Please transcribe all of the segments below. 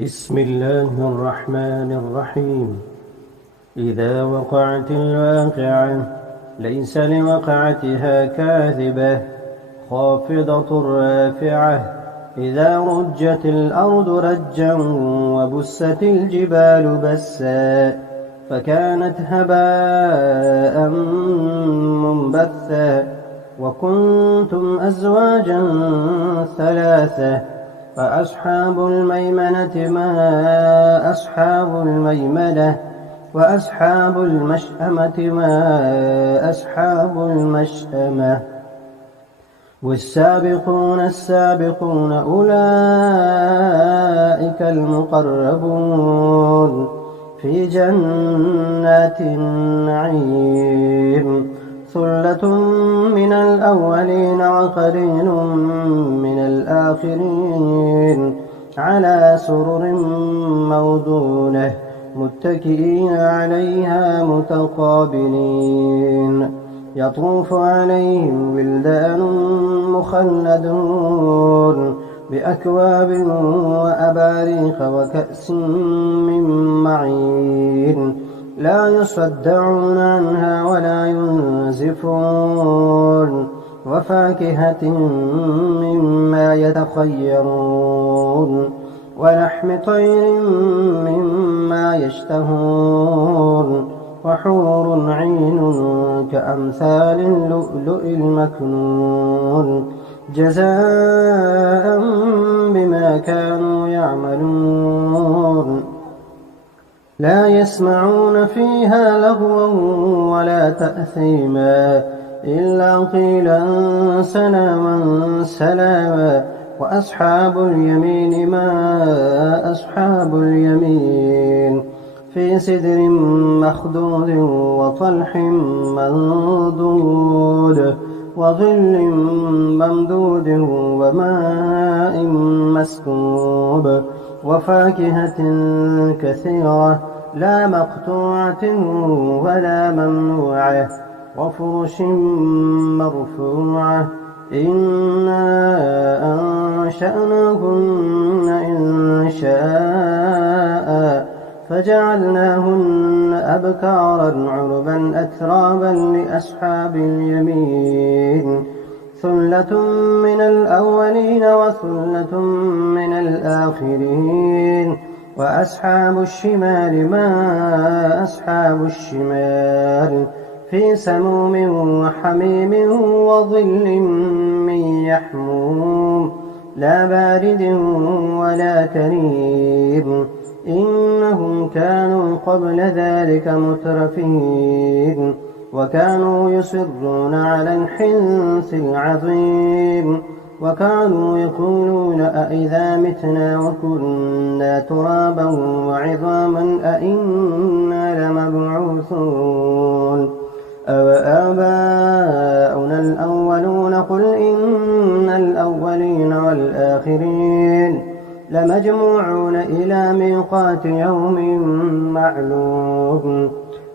بسم الله الرحمن الرحيم. إذا وقعت الواقعة ليس لوقعتها كاذبة خافضة رافعة. إذا رجت الأرض رجا وبست الجبال بسا فكانت هباء منبثا وكنتم أزواجا ثلاثة فأصحاب الميمنة ما أصحاب الميمنة وأصحاب المشأمة ما أصحاب المشأمة والسابقون السابقون أولئك المقربون في جنات النعيم ثلة من الأولين وقليل من الآخرين على سرر موضونة متكئين عليها متقابلين يطوف عليهم ولدان مخلدون بأكواب وأباريق وكأس من معين لا يصدعون عنها ولا ينزفون وفاكهة مما يتخيرون ولحم طير مما يشتهون وحور عين كأمثال اللؤلؤ المكنون جزاء بما كانوا يعملون لا يسمعون فيها لغوا ولا تأثيما إلا قيلا سلاما سلاما وأصحاب اليمين ما أصحاب اليمين في سدر مخضود وطلح منضود وظل ممدود وماء مسكوب وفاكهة كثيرة لا مقطوعة ولا ممنوعة وفرش مرفوعة إنا أنشأناهن إن شاء فجعلناهن أبكارا عربا أترابا لأصحاب اليمين ثلة من الأولين وثلة من الآخرين وأصحاب الشمال ما أصحاب الشمال في سموم وحميم وظل من يحموم لا بارد ولا كريم إنهم كانوا قبل ذلك مترفين وكانوا يصرون على الحنث العظيم وكانوا يقولون أئذا متنا وكنا ترابا وعظاما أئنا لمبعوثون أوآباؤنا الأولون قل إن الأولين والآخرين لمجموعون إلى ميقات يوم معلوم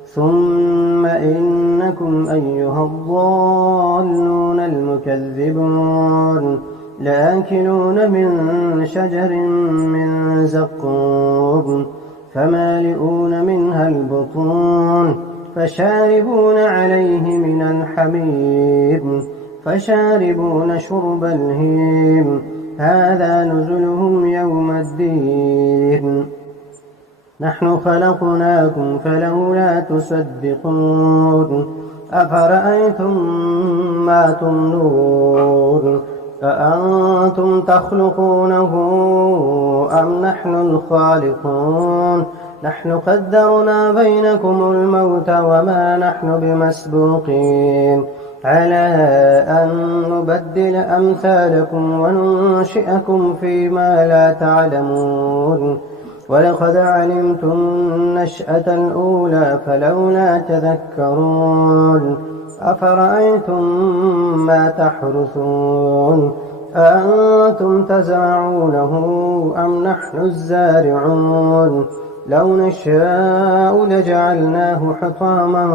ثم إنكم أيها الضالون المكذبون لآكلون من شجر من زقوم فمالئون منها البطون فشاربون عليه من الحميم فشاربون شرب الهيم هذا نزلهم يوم الدين نحن خلقناكم فلولا تصدقون أفرأيتم ما تمنون أأنتم تخلقونه أم نحن الخالقون نحن قدرنا بينكم الموت وما نحن بمسبوقين على أن نبدل أمثالكم وننشئكم فيما لا تعلمون ولقد علمتم النشأة الأولى فلولا تذكرون أفرأيتم ما تحرثون أأنتم تزرعونه أم نحن الزارعون لو نشاء لجعلناه حطاما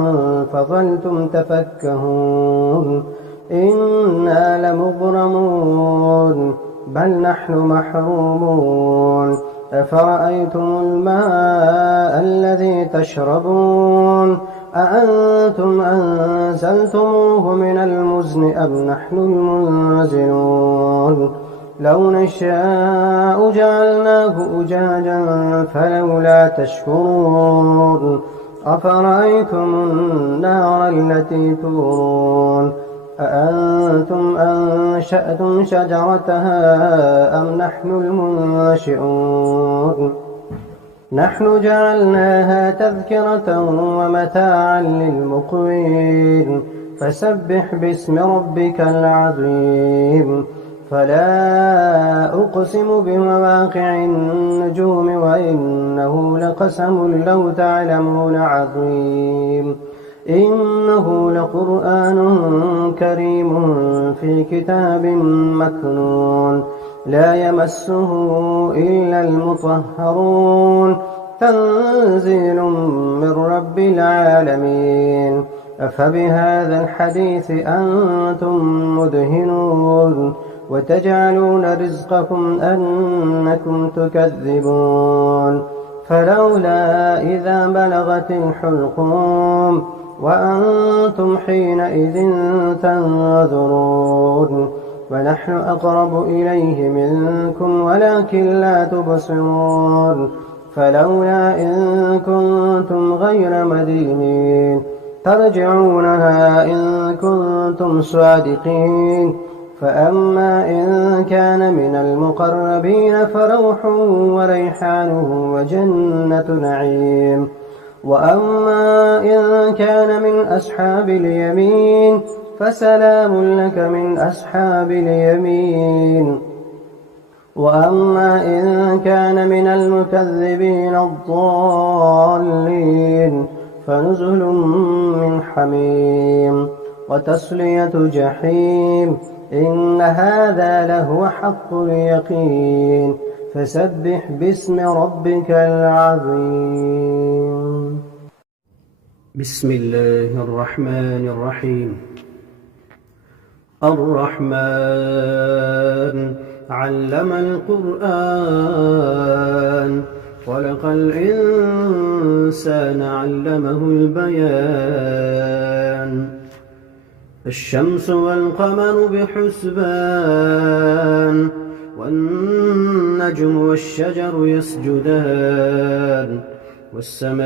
فظلتم تفكهون إنا لمغرمون بل نحن محرومون أفرأيتم الماء الذي تشربون أأنتم أنزلتموه من المزن أم نحن المنزلون لو نشاء جعلناه أجاجا فلولا تشكرون أفرأيتم النار التي تورون أأنتم أنشأتم شجرتها أم نحن المنشئون نحن جعلناها تذكرة ومتاعا للمقوين فسبح باسم ربك العظيم فلا أقسم بمواقع النجوم وإنه لقسم لو تعلمون عظيم إنه لقرآن كريم في كتاب مكنون لا يمسه إلا المطهرون تنزيل من رب العالمين أفبهذا الحديث أنتم مدهنون وتجعلون رزقكم أنكم تكذبون فلولا إذا بلغت الحلقوم وأنتم حينئذ تنظرون ونحن أقرب إليه منكم ولكن لا تبصرون فلولا إن كنتم غير مدينين ترجعونها إن كنتم صادقين فأما إن كان من المقربين فروح وريحان وجنة نعيم وأما إن كان من أصحاب اليمين فسلام لك من أصحاب اليمين وأما إن كان من المكذبين الضالين فنزل من حميم وتصلية جحيم إن هذا لهو حق اليقين فسبح باسم ربك العظيم بسم الله الرحمن الرحيم الرحمن علم القرآن خلق الإنسان علمه البيان الشمس والقمر بحسبان والنجم والشجر يسجدان والسماء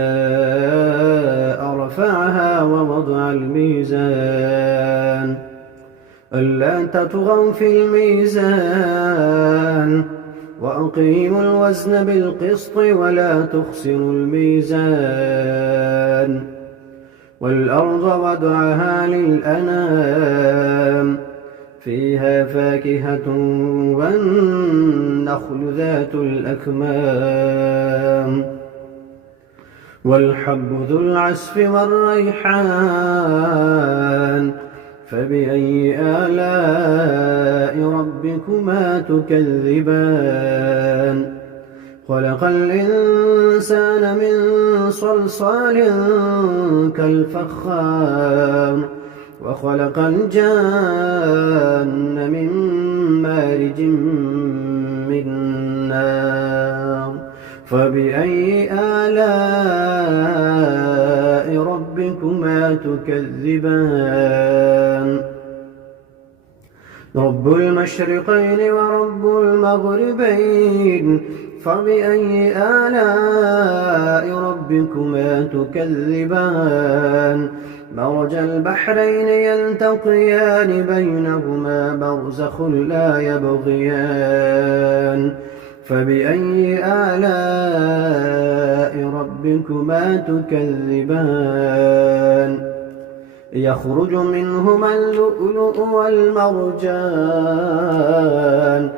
رفعها ووضع الميزان ألا تطغوا في الميزان وأقيموا الوزن بالقسط ولا تخسروا الميزان والأرض وضعها للأنام فيها فاكهة والنخل ذات الأكمام والحب ذو العصف والريحان فبأي آلاء ربكما تكذبان خلق الإنسان من صلصال كالفخار وخلق الجان من مارج من نار فبأي آلاء ربكما تكذبان رب المشرقين ورب المغربين فبأي آلاء ربكما تكذبان مرج البحرين يلتقيان بينهما برزخ لا يبغيان فبأي آلاء ربكما تكذبان يخرج منهما اللؤلؤ والمرجان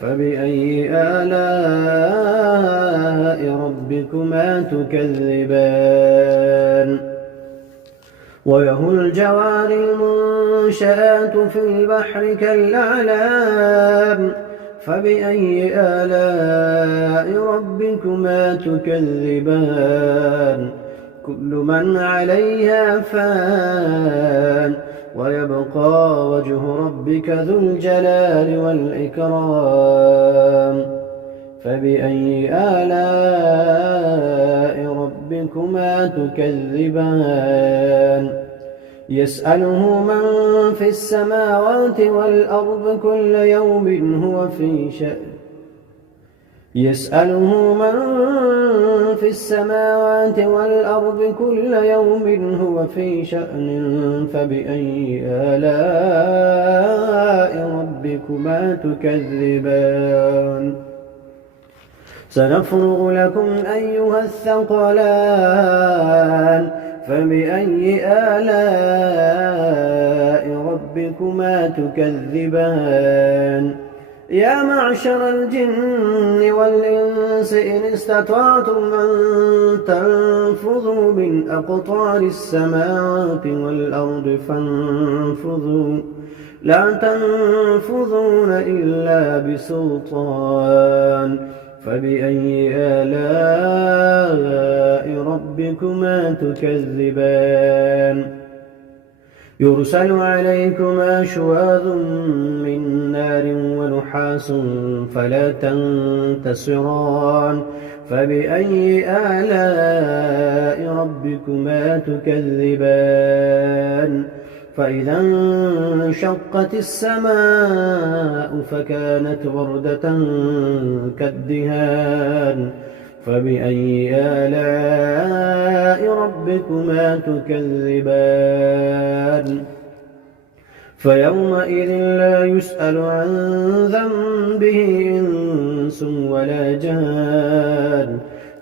فبأي آلاء ربكما تكذبان وله الجوار المنشآت في البحر كالأعلام فبأي آلاء ربكما تكذبان كل من عليها فان ويبقى وجه ربك ذو الجلال والإكرام فبأي آلاء ربكما تكذبان يسأله من في السماوات والأرض كل يوم هو في شأن يسأله من في السماوات والأرض كل يوم هو في شأن فبأي آلاء ربكما تكذبان سنفرغ لكم أيها الثقلان فبأي آلاء ربكما تكذبان يا معشر الجن والإنس إن استطعتم أن تنفذوا من أقطار السماوات والأرض فانفذوا لا تنفذون إلا بسلطان فبأي آلاء ربكما تكذبان يرسل عليكما شواظ من نار ونحاس فلا تنتصران فبأي آلاء ربكما تكذبان فإذا انشقت السماء فكانت وردة كالدهان فبأي آلاء ربكما تكذبان فيومئذ لا يسأل عن ذنبه إنس ولا جان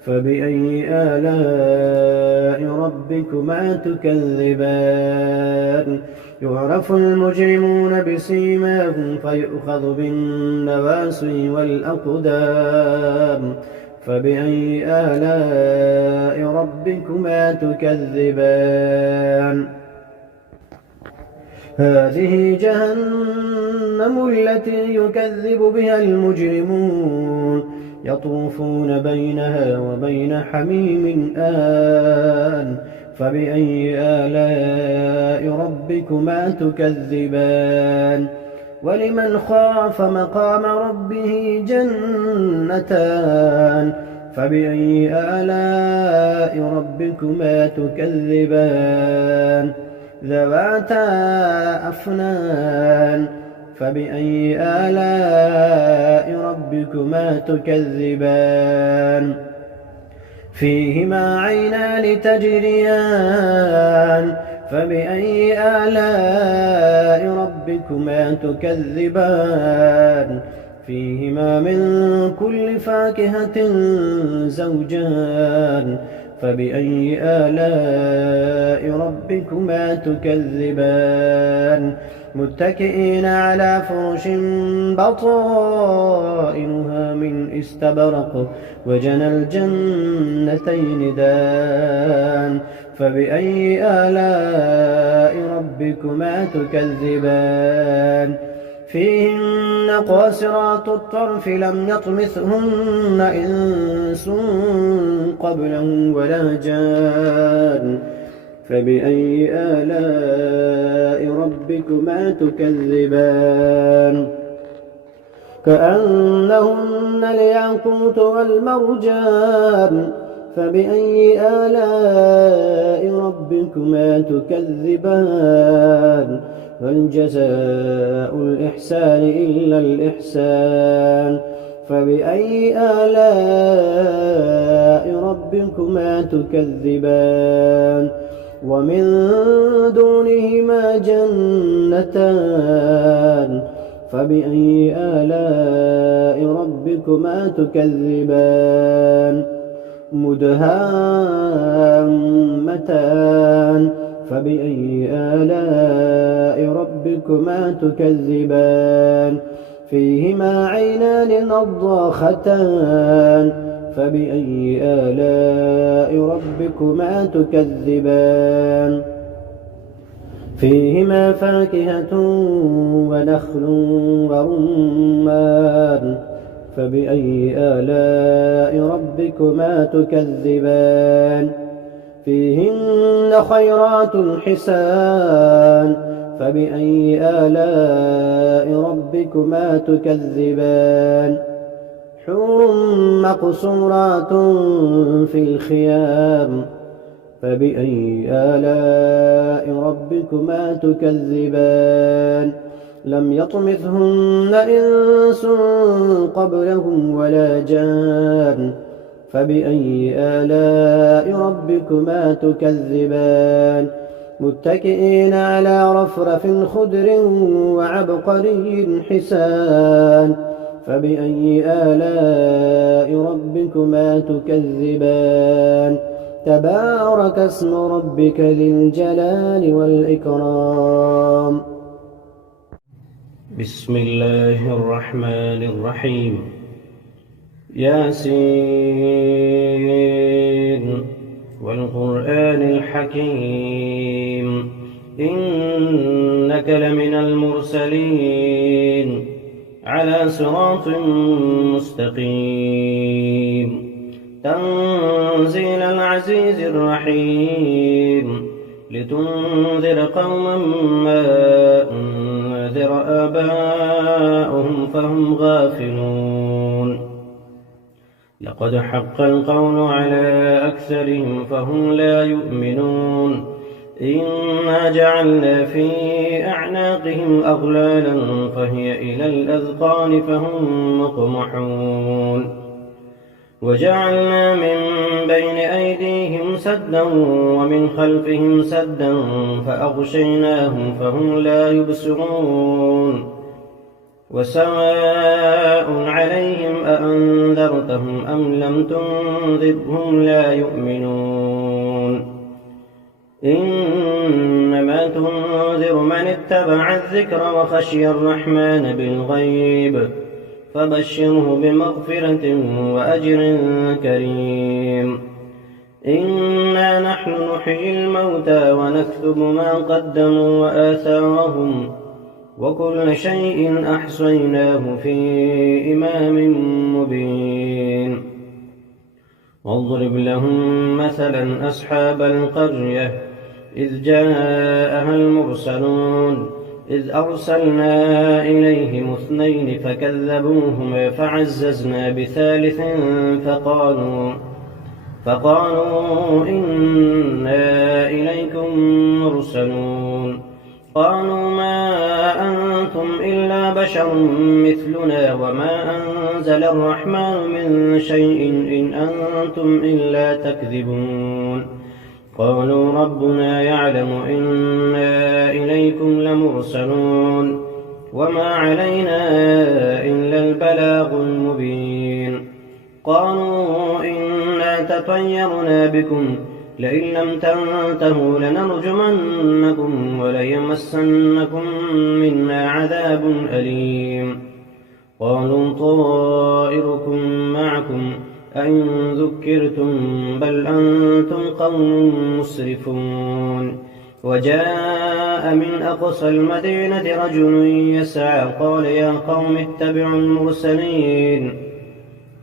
فبأي آلاء ربكما تكذبان يعرف المجرمون بسيماهم فيؤخذ بالنواصي والأقدام فبأي آلاء ربكما تكذبان هذه جهنم التي يكذب بها المجرمون يطوفون بينها وبين حميم آن فبأي آلاء ربكما تكذبان ولمن خاف مقام ربه جنتان فبأي آلاء ربكما تكذبان ذواتا أفنان فبأي آلاء ربكما تكذبان فيهما عينان تجريان فبأي آلاء ربكما تكذبان فيهما من كل فاكهة زوجان فبأي آلاء ربكما تكذبان متكئين على فرش بطائنها من استبرق وجنى الجنتين دان فبأي آلاء ربكما تكذبان فيهن قاصرات الطرف لم يطمثهن إنس قبلهم ولا جان فبأي آلاء ربكما تكذبان كأنهن الياقوت والمرجان فبأي آلاء ربكما تكذبان هل جزاء الإحسان إلا الإحسان فبأي آلاء ربكما تكذبان ومن دونهما جنتان فبأي آلاء ربكما تكذبان مدهامتان فبأي آلاء ربكما تكذبان فيهما عينان نضاختان فبأي آلاء ربكما تكذبان فيهما فاكهة ونخل ورمان فبأي آلاء ربكما تكذبان فيهن خيرات حسان فبأي آلاء ربكما تكذبان حور مقصورات في الخيام فبأي آلاء ربكما تكذبان لم يطمثهن إنس قبلهم ولا جان فبأي آلاء ربكما تكذبان متكئين على رفرف خضر وعبقري حسان فبأي آلاء ربكما تكذبان تبارك اسم ربك ذي الجلال والإكرام. بسم الله الرحمن الرحيم. ياسين والقرآن الحكيم إنك لمن المرسلين على صراط مستقيم تنزيل العزيز الرحيم لتنذر قوما ما أنذر آباؤهم فهم غافلون لقد حق القول على أكثرهم فهم لا يؤمنون إنا جعلنا في أعناقهم أغلالا فهي إلى الأذقان فهم مقمحون وجعلنا من بين أيديهم سدا ومن خلفهم سدا فأغشيناهم فهم لا يبصرون وسواء عليهم أأنذرتهم أم لم تنذرهم لا يؤمنون إنما تنذر من اتبع الذكر وخشي الرحمن بالغيب فبشره بمغفرة وأجر كريم إنا نحن نحيي الموتى ونكتب ما قدموا وآثارهم وكل شيء أحصيناه في إمام مبين واضرب لهم مثلا أصحاب القرية إذ جاءها المرسلون إذ أرسلنا إليهم اثنين فكذبوهما فعززنا بثالث فقالوا إنا إليكم مرسلون قالوا ما أنتم إلا بشر مثلنا وما أنزل الرحمن من شيء إن أنتم إلا تكذبون قالوا ربنا يعلم إنا إليكم لمرسلون وما علينا إلا البلاغ المبين قالوا إنا تطيرنا بكم لئن لم تنتهوا لنرجمنكم وليمسنكم منا عذاب أليم قالوا طائركم معكم أئن ذكرتم بل أنتم قوم مسرفون وجاء من أقصى المدينة رجل يسعى قال يا قوم اتبعوا المرسلين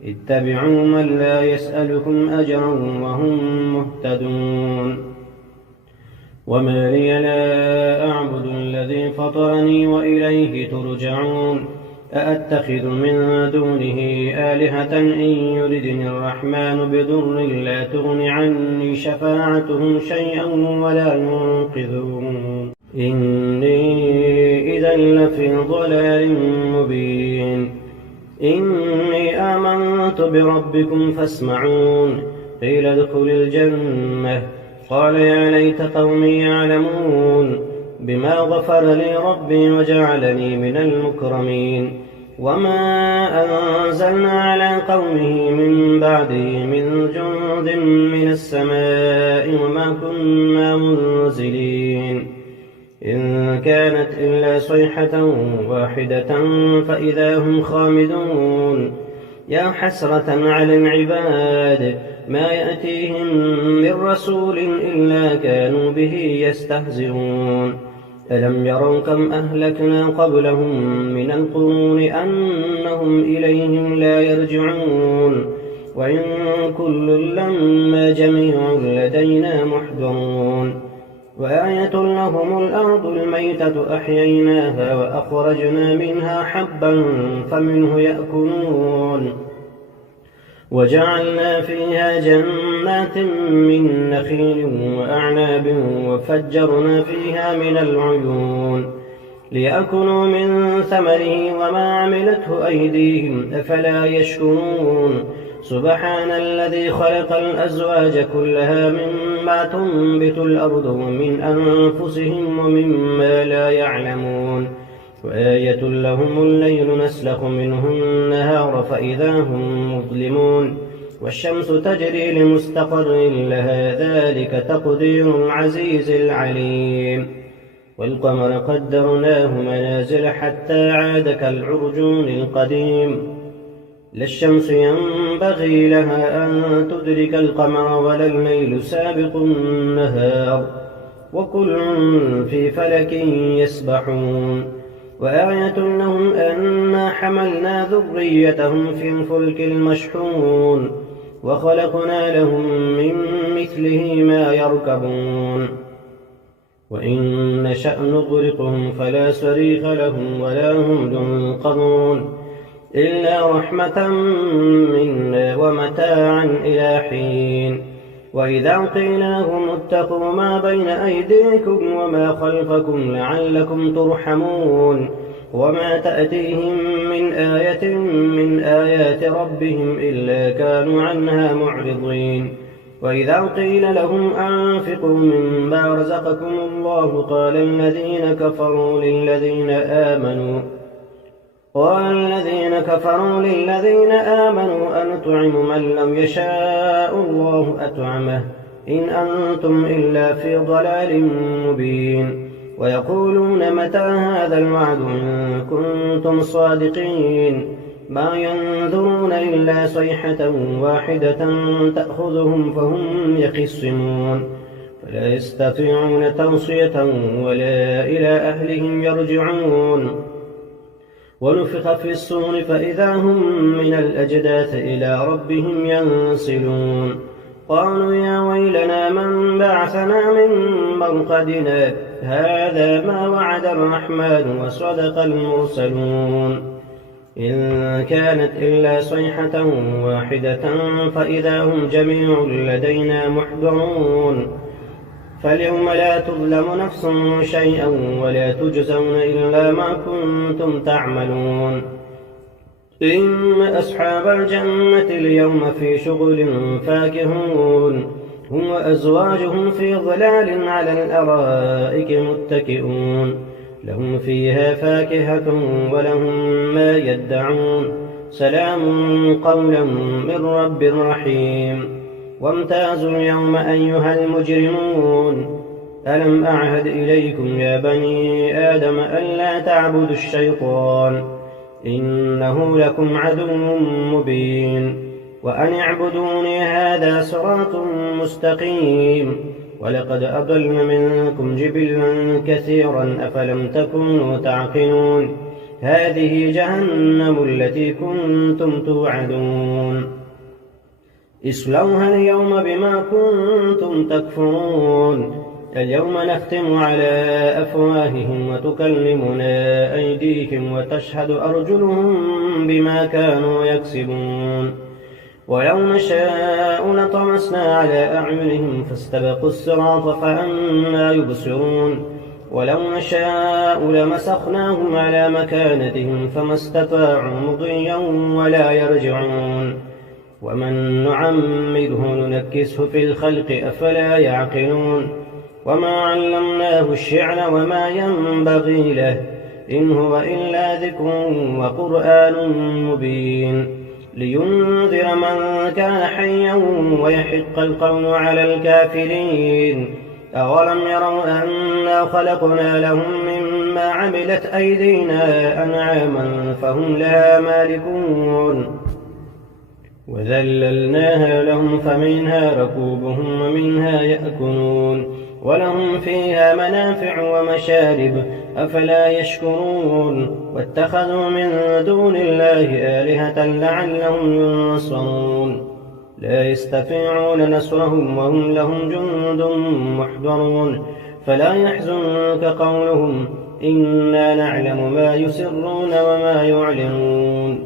اتبعوا من لا يسألكم أجرا وهم مهتدون وما لي لا أعبد الذي فطرني وإليه ترجعون أأتخذ من دونه آلهة إن يردني الرحمن بضر لا تغن عني شفاعتهم شيئا ولا ينقذون إني إذا لفي ضلال مبين إني آمنت بربكم فاسمعون قيل ادخل الجنة قال يا ليت قومي يعلمون بما غفر لي ربي وجعلني من المكرمين وما أنزلنا على قومه من بعده من جند من السماء وما كنا منزلين إن كانت إلا صيحة واحدة فإذا هم خامدون يا حسرة على العباد ما يأتيهم من رسول إلا كانوا به يستهزئون ألم يروا كم أهلكنا قبلهم من القرون أنهم إليهم لا يرجعون وإن كل لما جميع لدينا محضرون وآية لهم الأرض الميتة أحييناها وأخرجنا منها حبا فمنه يأكلون وجعلنا فيها جنات من نخيل وأعناب وفجرنا فيها من العيون ليأكلوا من ثمره وما عملته أيديهم أفلا يشكرون سبحان الذي خلق الأزواج كلها مما تنبت الأرض ومن أنفسهم ومما لا يعلمون وآية لهم الليل نسلخ منه النهار فإذا هم مظلمون والشمس تجري لمستقر لها ذلك تقدير العزيز العليم والقمر قدرناه منازل حتى عاد كالعرجون القديم لا الشمس ينبغي لها أن تدرك القمر ولا الليل سابق النهار وكل في فلك يسبحون وآية لهم أنا حملنا ذريتهم في الفلك المشحون وخلقنا لهم من مثله ما يركبون وإن نشأ نغرقهم فلا صريخ لهم ولا هم ينقذون إلا رحمة منا ومتاعا إلى حين وإذا قيل لهم اتقوا ما بين أيديكم وما خلفكم لعلكم ترحمون وما تأتيهم من آية من آيات ربهم إلا كانوا عنها معرضين وإذا قيل لهم أنفقوا مما رزقكم الله قال الذين كفروا للذين آمنوا أنطعم من لم يشاء الله أطعمه إن أنتم إلا في ضلال مبين ويقولون متى هذا الوعد إن كنتم صادقين ما ينظرون إلا صيحة واحدة تأخذهم فهم يخصمون فلا يستطيعون توصية ولا إلى أهلهم يرجعون ونفخ في الصور فإذا هم من الأجداث إلى ربهم ينسلون قالوا يا ويلنا من بعثنا من مرقدنا هذا ما وعد الرحمن وصدق المرسلون إن كانت إلا صيحة واحدة فإذا هم جميع لدينا محضرون فاليوم لا تظلم نفس شيئا ولا تجزون إلا ما كنتم تعملون إن أصحاب الجنة اليوم في شغل فاكهون هم وأزواجهم في ظلال على الأرائك متكئون لهم فيها فاكهة ولهم ما يدعون سلام قولا من رب رحيم وامتازوا اليوم أيها المجرمون ألم أعهد إليكم يا بني آدم ألا تعبدوا الشيطان إنه لكم عدو مبين وأن اعبدوني هذا صراط مستقيم ولقد أضل منكم جبلا كثيرا أفلم تكونوا تعقلون هذه جهنم التي كنتم توعدون اصلوها اليوم بما كنتم تكفرون اليوم نختم على أفواههم وتكلمنا أيديهم وتشهد أرجلهم بما كانوا يكسبون ولو نشاء لطمسنا على أعينهم فاستبقوا الصراط فأنى يبصرون ولو نشاء لمسخناهم على مكانتهم فما استطاعوا مضيا ولا يرجعون ومن نعمره ننكسه في الخلق أفلا يعقلون وما علمناه الشعر وما ينبغي له إن هو إلا ذكر وقرآن مبين لينذر من كان حيا ويحق القول على الكافرين أولم يروا أنا خلقنا لهم مما عملت أيدينا أنعاما فهم لها مالكون وذللناها لهم فمنها ركوبهم ومنها يأكلون ولهم فيها منافع ومشارب أفلا يشكرون واتخذوا من دون الله آلهة لعلهم ينصرون لا يستطيعون نصرهم وهم لهم جند محضرون فلا يحزنك قولهم إنا نعلم ما يسرون وما يعلنون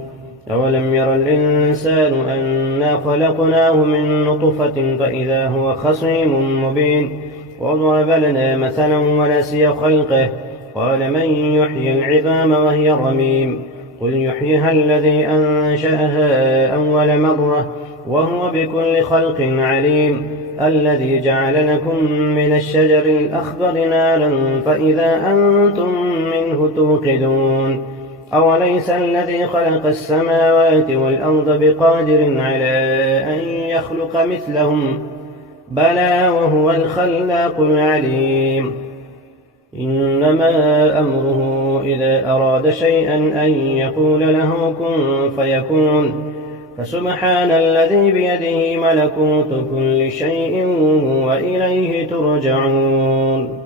أولم ير الإنسان أنا خلقناه من نطفة فإذا هو خصيم مبين وضرب لنا مثلا ونسي خلقه قال من يحيي العظام وهي رميم قل يحييها الذي أنشأها أول مرة وهو بكل خلق عليم الذي جعل لكم من الشجر الأخضر نارا فإذا أنتم منه توقدون أوليس الذي خلق السماوات والأرض بقادر على أن يخلق مثلهم بلى وهو الخلاق العليم إنما أمره إذا أراد شيئا أن يقول له كن فيكون فسبحان الذي بيده ملكوت كل شيء وإليه ترجعون